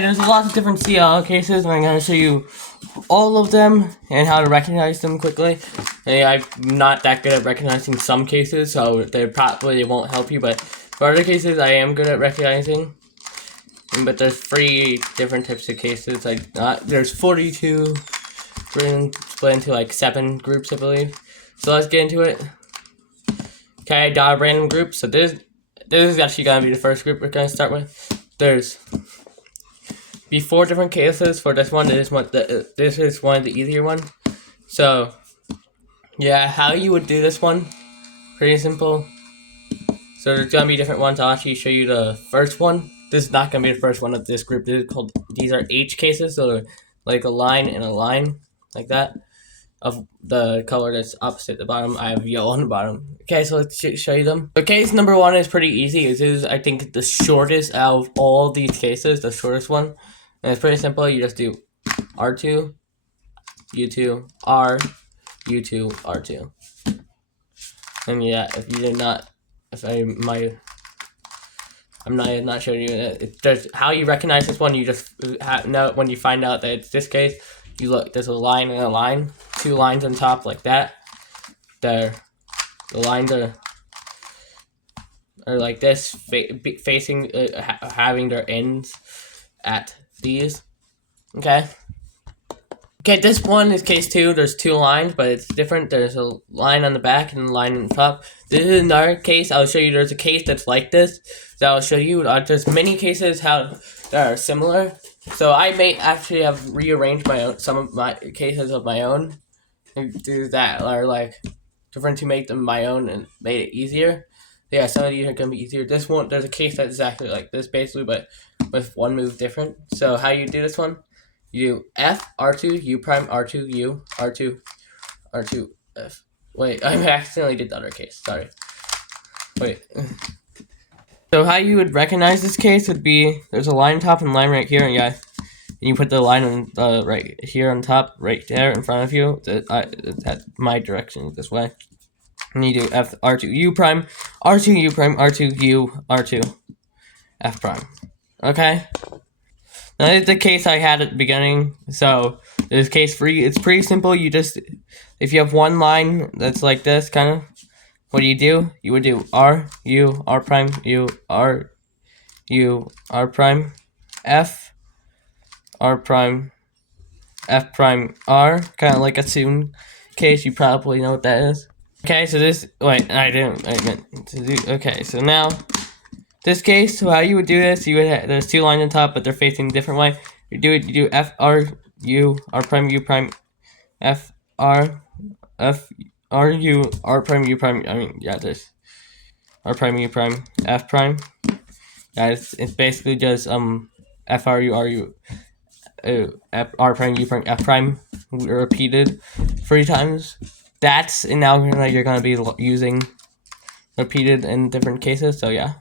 Okay, there's a lot of different CLL cases, and I'm going to show you all of them and how to recognize them quickly. Hey, I'm not that good at recognizing some cases, so they probably won't help you, but for other cases, I am good at recognizing. But there's 3 different types of cases. There's 42, split into like 7 groups, I believe. So let's get into it. Okay, I got a random group. So this is actually gonna be the first group we're gonna start with. There's 4 different cases for this one. This is one of the easier ones. So yeah, how you would do this one, pretty simple. So there's gonna be different ones. I'll actually show you the first one. This is not gonna be the first one of this group. These are H cases, so like a line and a line, like that, of the color that's opposite the bottom. I have yellow on the bottom. Okay, so let's show you them. So case number 1 is pretty easy. It is, I think, the shortest out of all these cases, the shortest one. And it's pretty simple. You just do R2, U2, R, U2, R2. And yeah, if you did not, I'm not showing you it. It's just how you recognize this one. You just know when you find out that it's this case. You look. There's a line and a line. 2 lines on top like that. The lines are like this, facing, having their ends at these. Okay. Okay, this one is case 2. There's 2 lines, but it's different. There's a line on the back and a line on the top. This is another case. I'll show you. There's a case that's like this. So I'll show you. There's many cases that are similar. So I may actually have rearranged some of my cases of my own, and do that are like different to make them my own and made it easier. Yeah, some of these are gonna be easier. This one, there's a case that's exactly like this basically, but with one move different. So how you do this one? You do F, R2, U prime, R2, U, R2, R2, F. Wait, I accidentally did the other case. Sorry. Wait. So how you would recognize this case would be, there's a line top and line right here, and yeah, and you put the line on right here on top, right there in front of you. That's my direction this way. And you do F, R2, U prime, R2, U prime, R2, U, R2, F prime. Okay? That is the case I had at the beginning. So this case 3, it's pretty simple. You just, if you have one line that's like this, kind of, what do? You would do R, U, R prime, U, R, U, R prime, F, R prime, F prime, R, kind of like a soon case. You probably know what that is. Okay, so this, wait, I meant to do, okay, so now, this case, so how you would do this, you would have, there's 2 lines on top, but they're facing a different way. You do F, R, U, R prime, U prime, F, R, F, R, U, R prime, U prime, I mean, yeah, there's R prime, U prime, F prime. Yeah, it's basically just, F, R, U, R, U, F, R prime, U prime, F prime, repeated 3 times. That's an algorithm that you're going to be using repeated in different cases, so yeah.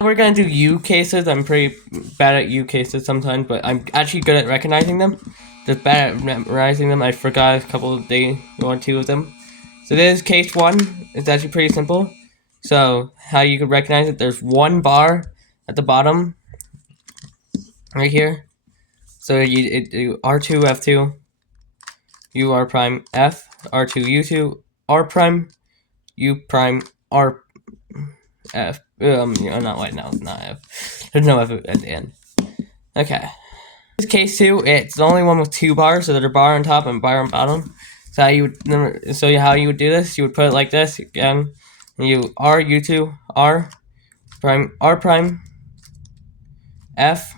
We're going to do U cases. I'm pretty bad at U cases sometimes, but I'm actually good at recognizing them. Just bad at memorizing them. I forgot a couple of 1 or 2 of them. So this is case 1. It's actually pretty simple. So how you can recognize it, there's 1 bar at the bottom, right here. So you do R2, F2, U, R prime, F, R2, U2, R prime, U prime, R, F. Not wait, no, not F. There's no F at the end. Okay. This case 2, it's the only one with 2 bars, so there's a bar on top and a bar on bottom. So how you would do this? You would put it like this again. You R, U2, R prime, F,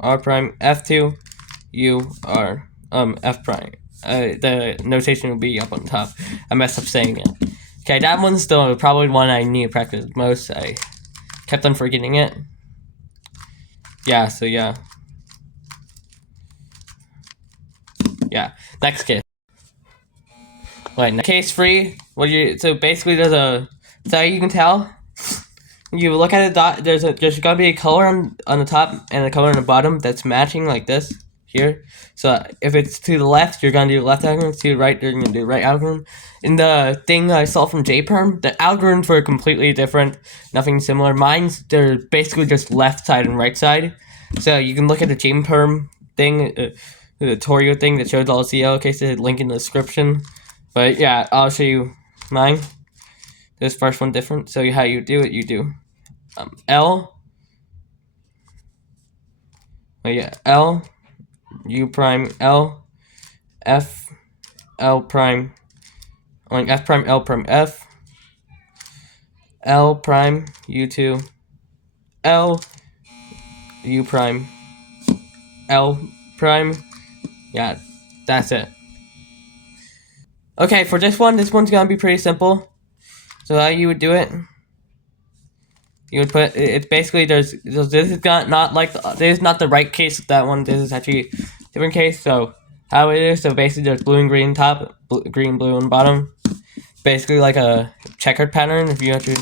R prime, F2, U, R, F prime. The notation will be up on top. I messed up saying it. Okay, that one's still probably one I need to practice most. I kept on forgetting it. Yeah, so yeah. Yeah, next case. Wait, case 3. So basically so you can tell. You look at the dot. There's gonna be a color on the top and a color on the bottom that's matching like this here. So if it's to the left, you're gonna do left algorithm. To the right, you're gonna do right algorithm. In the thing I saw from JPerm, the algorithms were completely different. Nothing similar. They're basically just left side and right side. So you can look at the JPerm thing, the tutorial thing that shows all the yellow cases. Link in the description. But yeah, I'll show you mine. This first one different. So how you do it, you do L. L U prime L F L prime, like F prime L prime F L prime U2 L U prime L prime. Yeah, that's it. Okay, for this one's gonna be pretty simple. So how you would do it? You would put it's basically this is not like this is not the right case of that one. This is actually a different case. So how it is? So basically, there's blue and green top, green blue on bottom. Basically like a checkered pattern. If you have to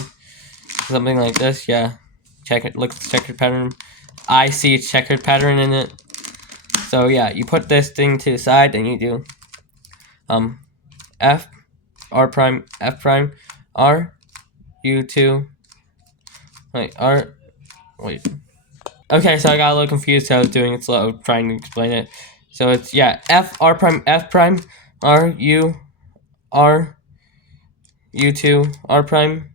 something like this, yeah, looks checkered pattern. I see a checkered pattern in it. So yeah, you put this thing to the side, and you do F R prime F prime R U2 wait. Okay, so I got a little confused, so I was doing it slow, trying to explain it. So it's, yeah, F, R prime, F prime, R, U, R, U2, R prime,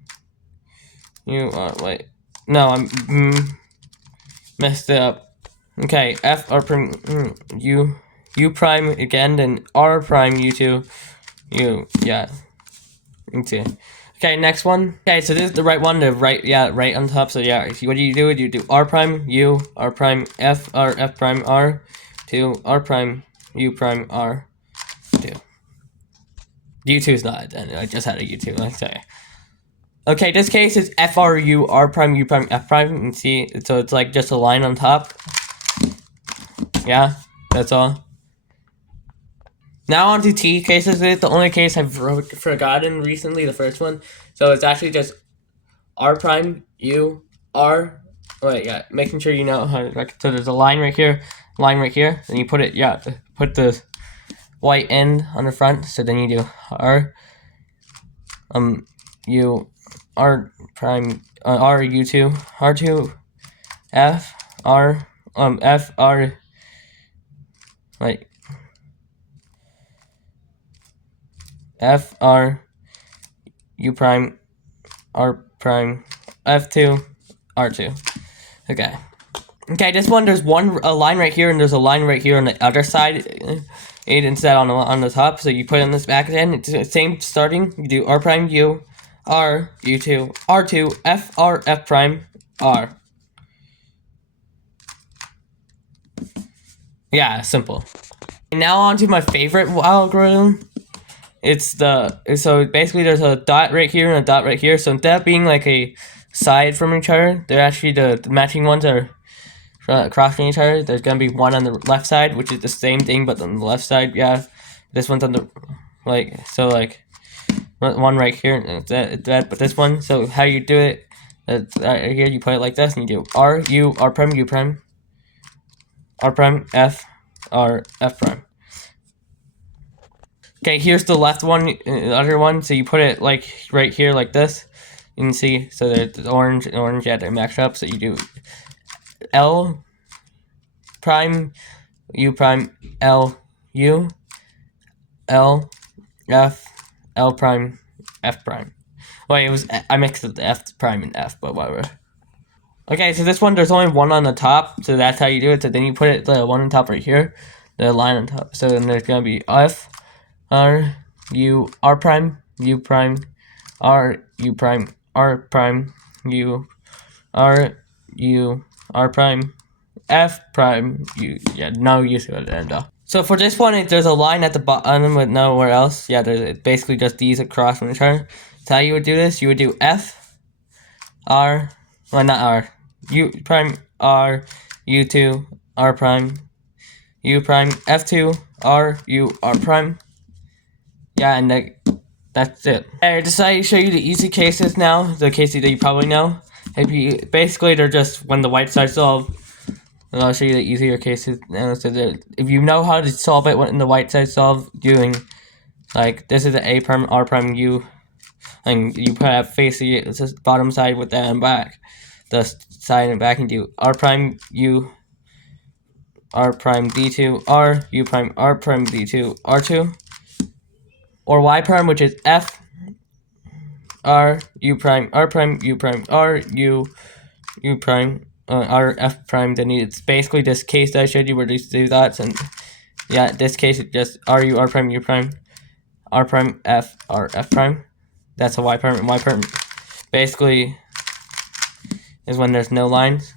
U, R, wait. No, I'm, messed it up. Okay, F, R prime, U prime again, then R prime, U2, U, yeah. Okay. Okay, next one. Okay, so this is the right one, right on top. So yeah, what do? You do R prime, U, R prime, F, R, F prime, R, 2, R prime, U prime, R, 2. U2 is not, I just had a U2, okay. Okay, this case is F, R, U, R prime, U prime, F prime, and see, so it's like just a line on top. Yeah, that's all. Now on to T cases. It's the only case I've forgotten recently, the first one. So it's actually just R prime, U, R. Wait, yeah, making sure you know how to, so there's a line right here, and you put it, yeah, put the white end on the front, so then you do R, U, R prime, R, U2, R2, F, R, F, R, like, F, R, U prime, R prime, F2, R2. Okay. Okay, this one, there's a line right here, and there's a line right here on the other side, instead on the top. So you put it on this back end. It's the same starting. You do R prime, U, R, U2, R2, F, R, F prime, R. Yeah, simple. And now on to my favorite algorithm. So basically there's a dot right here and a dot right here. So instead of being like a side from each other, they're actually the matching ones are crossing each other. There's gonna be one on the left side, which is the same thing, but on the left side, yeah. This one's on the one right here, and it's that. But this one, so how you do it? Here you put it like this, and you do R, U, R prime, U prime, R prime, F, R, F prime. Okay, here's the left one, the other one. So you put it like right here, like this. You can see, so there's orange and orange. Yeah, they match up. So you do L prime, U prime, L, U, L, F, L prime, F prime. Wait, I mixed up the F prime and F, but whatever. Okay, so this one, there's only one on the top, so that's how you do it. So then you put it, the one on top right here, the line on top. So then there's gonna be F, R, U, R prime, U prime, R, U prime, R prime, U, R, U, R prime, F prime, U. Yeah, no use of it at all. So for this one, there's a line at the bottom with nowhere else. Yeah, there's basically just these across from each other. So how you would do this, you would do F, R, well not R, U prime, R, U2, R prime, U prime, F2, R, U, R prime. Yeah, and that's it. I decided to show you the easy cases now, the cases that you probably know. Basically, they're just when the white side solved. And I'll show you the easier cases. So if you know how to solve it when the white side solved, doing like this is the A prime, R prime, U, and you put a face the bottom side with that and back, the side and back, and do R prime, U, R prime D2 R, U prime R prime D2 R2, or Y prime, which is F R U prime R prime U prime R U prime R F prime. Then it's basically this case that I showed you where these two dots, and yeah, this case it's just R U R prime U prime R prime F R F prime. That's a Y prime. And Y prime basically is when there's no lines.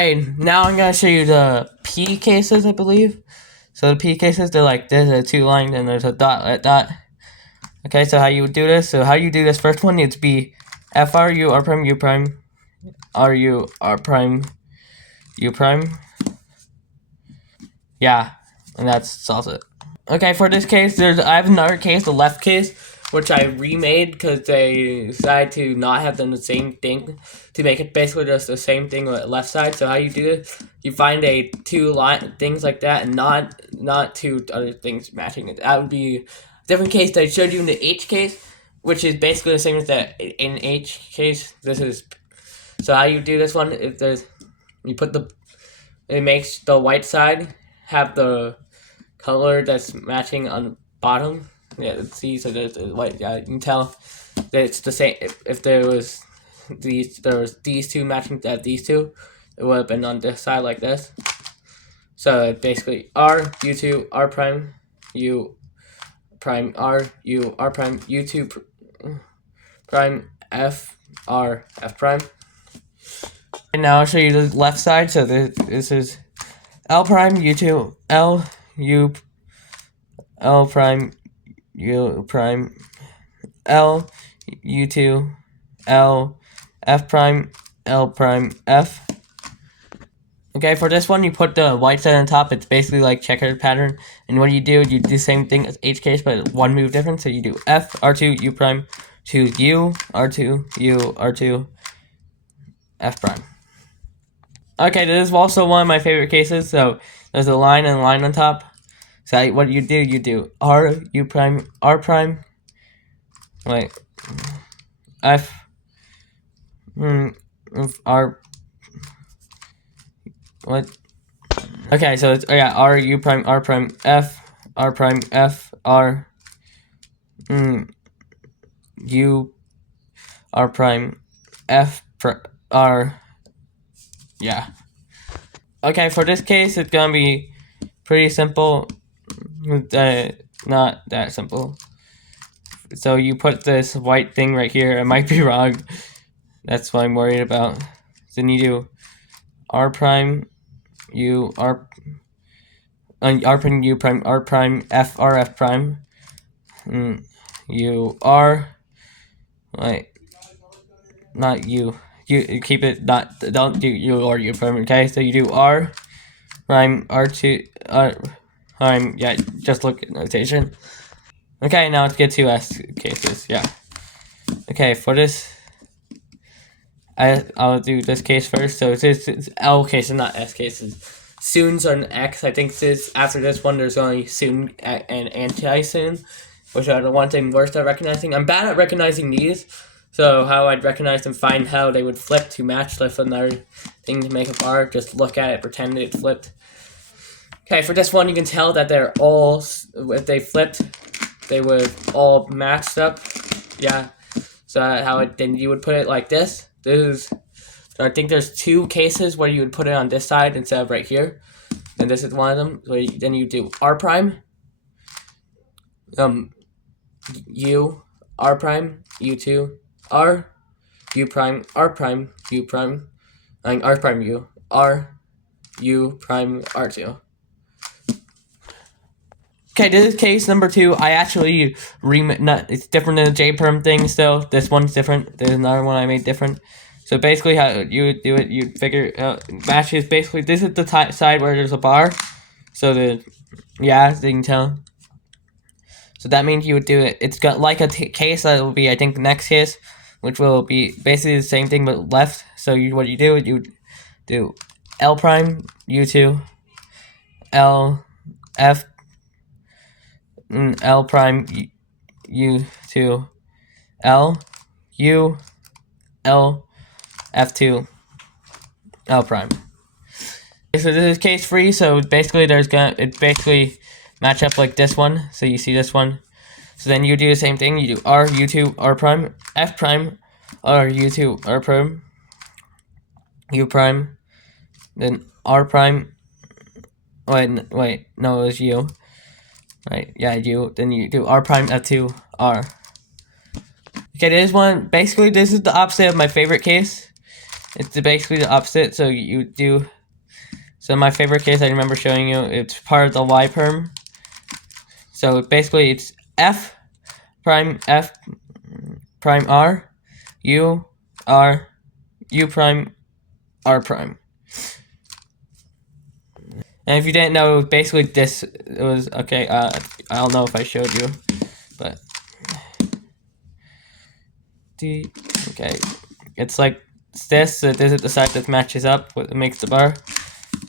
Okay, now I'm gonna show you the P cases, I believe. So the P cases, they're like there's a two line and there's a dot dot. Okay, so how you would do this? So how you do this first one needs to be F R U R prime U prime R U R prime U prime. Yeah, and that solves it. Okay, for this case, I have another case, the left case, which I remade because they decided to not have them the same thing, to make it basically just the same thing with left side. So how you do it, you find a two line things like that, and not two other things matching it. That would be a different case that I showed you in the H case, which is basically the same as the in H case. This is so how you do this one. If there's you put it makes the white side have the color that's matching on the bottom. Yeah, let's see. So there's white. Yeah, you can tell that it's the same. If there was these two matching these two, it would have been on this side like this. So basically, R U2 R prime U prime R U R prime U2 prime F R F prime. And now I'll show you the left side. So this is L prime U2 L U L prime U prime L U2 L F prime L prime F. Okay, for this one you put the white side on top. It's basically like checkered pattern, and what you do the same thing as H case, but one move different. So you do F R2 U prime to U R2 U R2 F prime. Okay, this is also one of my favorite cases. So there's a line and a line on top. So what you do R U prime R prime, like F R what? Okay, so it's R U prime R prime F R prime F R U R prime F R. Yeah. Okay, for this case, it's gonna be pretty simple. Not that simple. So you put this white thing right here. It might be wrong. That's what I'm worried about. Then you do R prime U R R prime U prime R prime F R F prime U R, like not U. You keep it not, don't do U or U prime. Okay, so you do R prime R2 R prime. Yeah, just look at notation. Okay, now let's get to S cases. Yeah. Okay, for this, I'll do this case first. So it's L cases, not S cases. Soons are an X. I think this after this one, there's only soon and anti-soon, which are the one thing worst at recognizing. I'm bad at recognizing these, so how I'd recognize them, find how they would flip to match. That's another thing to make a bar. Just look at it, pretend it flipped. Okay, for this one, you can tell that they're all, if they flipped, they would all matched up. Yeah. So then you would put it like this. I think there's two cases where you would put it on this side instead of right here. And this is one of them. Then you do R prime, U, R prime, U2, R, U prime, R prime, U prime, R prime U, R, U prime, R2. Okay, this is case number 2. I actually it's different than the J perm thing still. This one's different. There's another one I made different. So basically how you would do it, you'd figure matches basically, this is the side where there's a bar. So so you can tell. So that means you would do it. It's got like a case that will be, I think, the next case, which will be basically the same thing but left. So what you do is you do L prime U2 L F L prime U2 L U L F2 L prime. So this is case 3. So basically, it basically match up like this one. So you see this one. So then you do the same thing. You do R U2 R prime F prime R U2 R prime U prime, then R prime. Wait, no, it was U. Right, yeah, U. Then you do R prime F2 R. Okay, this one, basically this is the opposite of my favorite case. It's basically the opposite, so you do, so my favorite case I remember showing you, it's part of the Y perm. So basically it's F prime R U R U prime R prime. And if you didn't know, basically this, it was, okay, I don't know if I showed you, but, okay, it's like this, so this is the side that matches up, what makes the bar.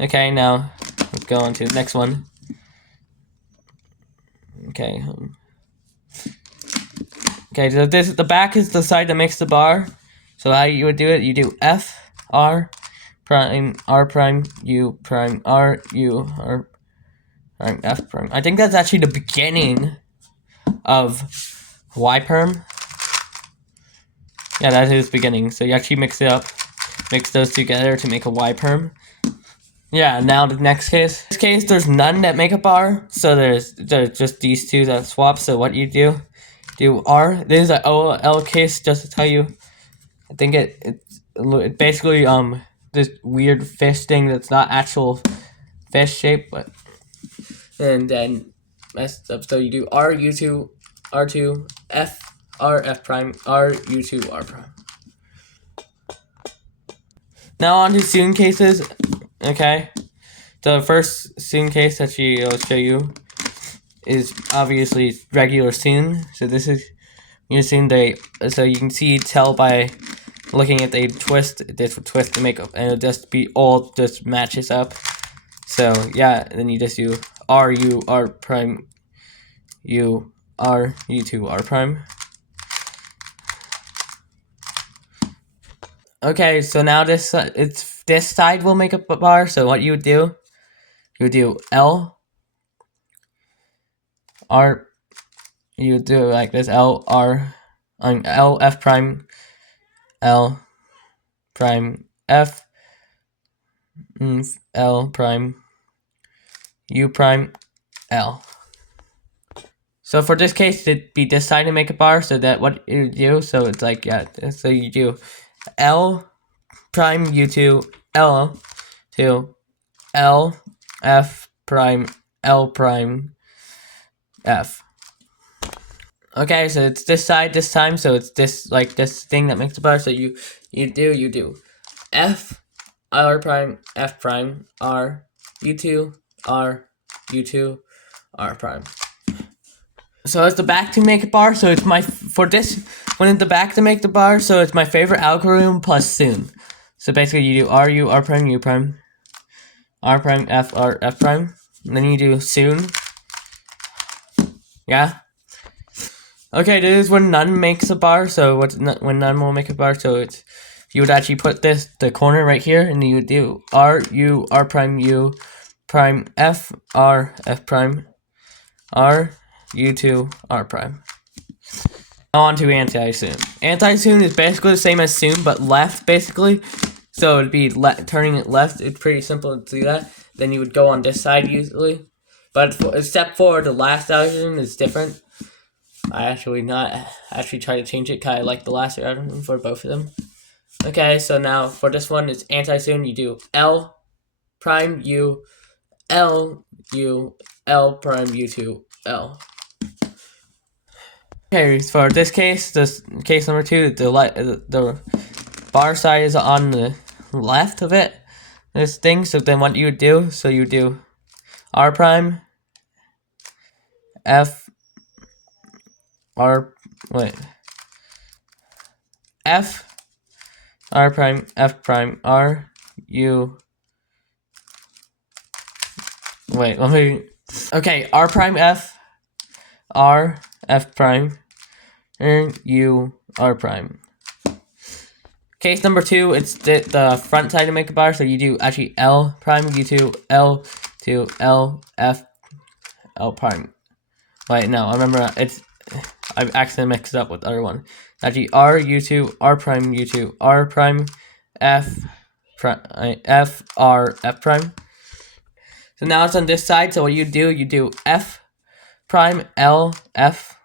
Okay, now, let's go on to the next one. Okay, okay, so this, the back is the side that makes the bar, so how you would do it, you do F, R, prime, R prime, U prime, R, U, R prime, F prime. I think that's actually the beginning of Y perm. Yeah, that is beginning. So you actually mix it up, mix those together to make a Y perm. Yeah, now the next case. In this case, there's none that make a bar, so there's just these two that swap. So what you do R. This is an OL case, just to tell you. I think it's basically this weird fish thing that's not actual fish shape, but and then messed up. So you do R U2 R2 F R F prime R U2 R prime. Now on to soon cases. Okay, the first soon case that I'll show you is obviously regular soon. So this is using so you can tell by looking at the twist, this twist to make up, and it'll just be all just matches up. So yeah, then you just do R U R prime U R U2 R prime. Okay, so now this side will make up a bar. So what you would do L R. You would do like this: L R, L F prime, L prime F, L prime U prime L. So for this case, it'd be this side to make a bar. So that what you do. So it's like, yeah. So you do L prime U2 L to L F prime L prime F. Okay, so it's this side this time. So it's this, like this thing that makes the bar. So you do F R prime F prime R U2 R U2 R prime. So it's the back to make a bar. So it's when it's the back to make the bar. So it's my favorite algorithm plus soon. So basically you do R U R prime U prime R prime F R F prime, and then you do soon. Yeah. Okay, this is when none makes a bar. So when none will make a bar. So it's, you would actually put the corner right here, and you would do R U R prime U prime F R F prime R U2 R prime. Now on to anti-soon. Anti-soon is basically the same as soon, but left, basically. So it'd be turning it left. It's pretty simple to do that. Then you would go on this side usually. But except for the last algorithm is different. I actually try to change it because I like the last algorithm for both of them. Okay, so now for this one, it's anti-soon. You do L prime U L U L prime U2 L. Okay, for this case number 2, the bar side is on the left of it, this thing. So then what you would do, so you do R prime F R F R prime F prime R U okay, R prime F R F prime and U R prime. Case number 2, it's the front side to make a bar, so you do actually L prime, U2, L, 2, L, F, L prime. Wait, no, I remember I've accidentally mixed it up with the other one. Actually, R, U2, R prime, U2, R prime, F, F, R, F prime. So now it's on this side, so what you do F prime, L, F,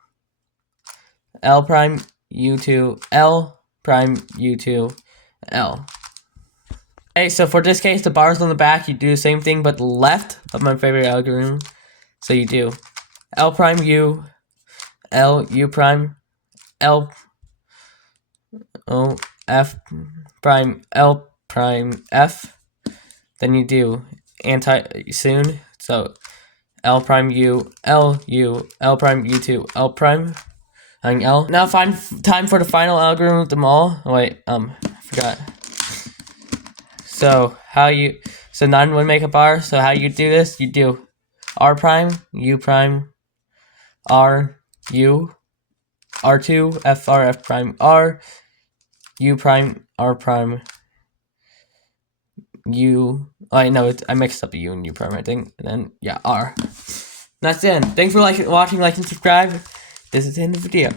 L prime, U2, L, prime, U2, L. Okay, so for this case, the bars on the back, you do the same thing, but left of my favorite algorithm. So you do L prime U, L U prime, L O F prime, L prime F. Then you do anti-soon, so L prime U, L U, L prime U2, L prime. L. Now time for the final algorithm of them all. Oh, wait, I forgot. So so 9 would make a bar. So how you do this? You do R prime, U prime, R, U, R2, F, R, F prime, R, U prime, R prime, U. Oh, I mixed up the U and U prime, I think. And then yeah, R. That's it. Thanks for watching, like, and subscribe. This is the end of the video.